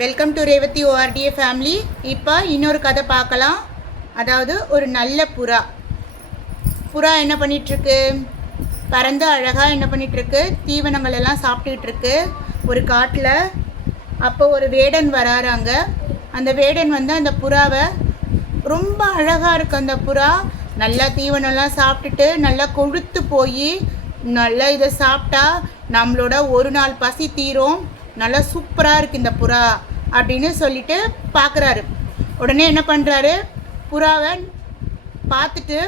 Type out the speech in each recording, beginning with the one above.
Welcome to Revathi ORTA family. இப்போ இன்னொரு கதை பார்க்கலாம். அதாவது ஒரு நல்ல புறா என்ன பண்ணிகிட்ருக்கு, பறந்து அழகாக என்ன பண்ணிகிட்ருக்கு, தீவனங்கள் எல்லாம் சாப்பிட்டுக்கிட்டு இருக்கு ஒரு காட்டில். அப்போ ஒரு வேடன் வராறாங்க. அந்த வேடன் வந்து அந்த புறாவை, ரொம்ப அழகாக இருக்குது அந்த புறா, நல்லா தீவனம்லாம் சாப்பிட்டுட்டு நல்லா கொழுத்து போய் நல்லா இதை சாப்பிட்டா நம்மளோட ஒரு நாள் பசி தீரும், நல்லா சூப்பராக இருக்குது இந்த புறா அப்படின்னு சொல்லிட்டு பார்க்குறாரு. உடனே என்ன பண்ணுறாரு, புறாவை பார்த்துட்டு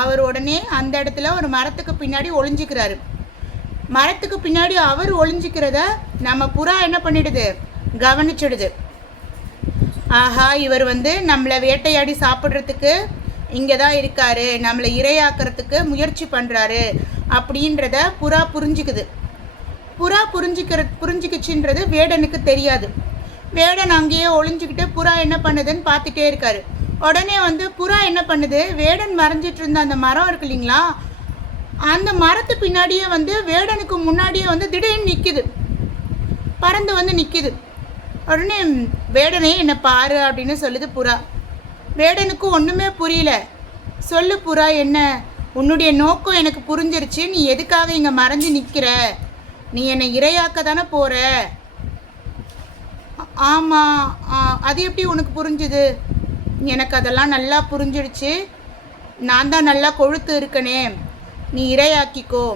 அவர் உடனே அந்த இடத்துல ஒரு மரத்துக்கு பின்னாடி ஒளிஞ்சிக்கிறாரு. மரத்துக்கு பின்னாடி அவர் ஒளிஞ்சிக்கிறத நம்ம புறா என்ன பண்ணிடுது, கவனிச்சிடுது. ஆஹா, இவர் வந்து நம்மளை வேட்டையாடி சாப்பிட்றதுக்கு இங்கே தான் இருக்காரு, நம்மளை இரையாக்கிறதுக்கு முயற்சி பண்ணுறாரு அப்படின்றத புறா புரிஞ்சுக்குது. புறா புரிஞ்சுக்கிச்சுன்றது வேடனுக்கு தெரியாது. வேடன் அங்கேயே ஒளிஞ்சிக்கிட்டு புறா என்ன பண்ணுதுன்னு பார்த்துட்டே இருக்காரு. உடனே வந்து புறா என்ன பண்ணுது, வேடன் மறைஞ்சிட்டு இருந்த அந்த மரம் இருக்கு இல்லைங்களா, அந்த மரத்து பின்னாடியே வந்து வேடனுக்கு முன்னாடியே வந்து திடீர்னு நிற்கிது, பறந்து வந்து நிற்கிது. உடனே வேடனே என்னை பாரு அப்படின்னு சொல்லுது புறா. வேடனுக்கு ஒன்றுமே புரியல. சொல்லு புறா, என்ன உன்னுடைய நோக்கம் எனக்கு புரிஞ்சிருச்சு, நீ எதுக்காக இங்கே மறைஞ்சு நிற்கிற, நீ என்னை இரையாக்க தானே போகிற. ஆமாம், அது எப்படி உனக்கு புரிஞ்சுது? எனக்கு அதெல்லாம் நல்லா புரிஞ்சிடுச்சு, நான் தான் நல்லா கொழுத்து இருக்கனே, நீ இரையாக்கிக்கோ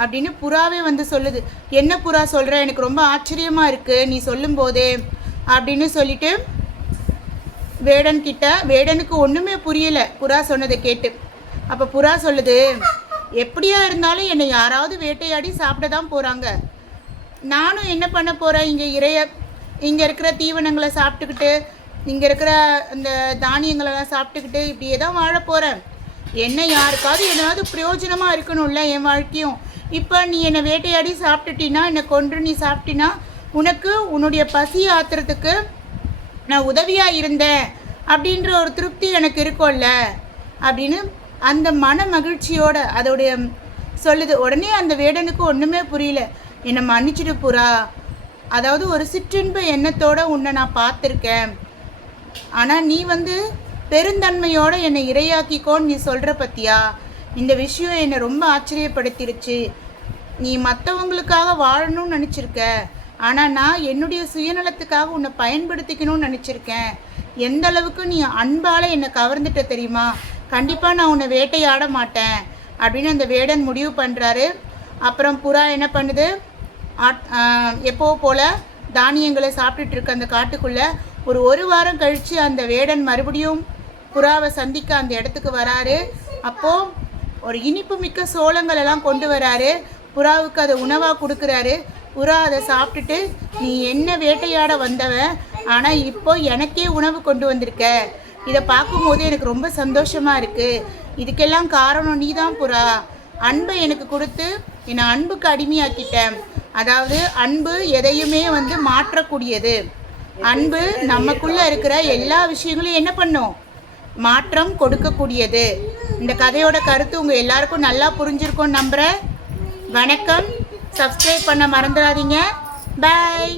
அப்படின்னு புறாவே வந்து சொல்லுது. என்ன புறா சொல்கிற, எனக்கு ரொம்ப ஆச்சரியமாக இருக்குது நீ சொல்லும்போதே அப்படின்னு சொல்லிட்டு வேடனுக்கு ஒன்றுமே புரியலை புறா சொன்னதை கேட்டு. அப்போ புறா சொல்லுது, எப்படியா இருந்தாலும் என்னை யாராவது வேட்டையாடி சாப்பிட தான் போகிறாங்க, நானும் என்ன பண்ண போகிறேன், இங்கே இருக்கிற தீவனங்களை சாப்பிட்டுக்கிட்டு, இங்கே இருக்கிற அந்த தானியங்களெல்லாம் சாப்பிட்டுக்கிட்டு இப்படியே தான் வாழ போகிறேன். என்ன யாருக்காவது ஏதாவது பிரயோஜனமாக இருக்கணும்ல என் வாழ்க்கையும். இப்போ நீ என்னை வேட்டையாடி சாப்பிட்டுட்டினா, என்னை கொன்று நீ சாப்பிட்டினா, உனக்கு உன்னுடைய பசி ஆத்துறதுக்கு நான் உதவியாக இருந்தேன் அப்படின்ற ஒரு திருப்தி எனக்கு இருக்கும்ல அப்படின்னு அந்த மன மகிழ்ச்சியோட அதோடைய சொல்லுது. உடனே அந்த வேடனுக்கு ஒன்றுமே புரியல. என்னை மன்னிச்சிடு புறா, அதாவது ஒரு சிற்றின்ப எண்ணத்தோடு உன்னை நான் பார்த்துருக்கேன், ஆனால் நீ வந்து பெருந்தன்மையோடு என்னை இரையாக்கிக்கோன்னு நீ சொல்கிற பற்றியா, இந்த விஷயம் என்னை ரொம்ப ஆச்சரியப்படுத்திருச்சு. நீ மற்றவங்களுக்காக வாழணும்னு நினச்சிருக்க, ஆனால் நான் என்னுடைய சுயநலத்துக்காக உன்னை பயன்படுத்திக்கணும்னு நினச்சிருக்கேன். எந்த அளவுக்கு நீ அன்பால் என்னை கவர்ந்துட்ட தெரியுமா, கண்டிப்பாக நான் உன்னை வேட்டையாட மாட்டேன் அப்படின்னு அந்த வேடன் முடிவு பண்ணுறாரு. அப்புறம் புறா என்ன பண்ணுது, எப்போ போல் தானியங்களை சாப்பிட்டுட்டு இருக்க அந்த காட்டுக்குள்ளே ஒரு வாரம் கழித்து அந்த வேடன் மறுபடியும் புறாவை சந்திக்க அந்த இடத்துக்கு வராரு. அப்போது ஒரு இனிப்பு மிக்க சோளங்கள் எல்லாம் கொண்டு வராரு. புறாவுக்கு அதை உணவாக கொடுக்குறாரு. புறா அதை சாப்பிட்டுட்டு, நீ என்ன வேட்டையாட வந்தவன், ஆனால் இப்போ எனக்கே உணவு கொண்டு வந்திருக்க, இதை பார்க்கும்போது எனக்கு ரொம்ப சந்தோஷமாக இருக்குது, இதுக்கெல்லாம் காரணம் நீ தான் புறா, அன்பை எனக்கு கொடுத்து என்னை அன்புக்கு அடிமையாக்கிட்டேன். அதாவது அன்பு எதையுமே வந்து மாற்றக்கூடியது. அன்பு நமக்குள்ளே இருக்கிற எல்லா விஷயங்களையும் என்ன பண்ணும், மாற்றம் கொடுக்கக்கூடியது. இந்த கதையோட கருத்து உங்கள் எல்லாருக்கும் நல்லா புரிஞ்சிருக்கும்னு நம்புகிறேன். வணக்கம். சப்ஸ்கிரைப் பண்ண மறந்துடாதீங்க. பாய்.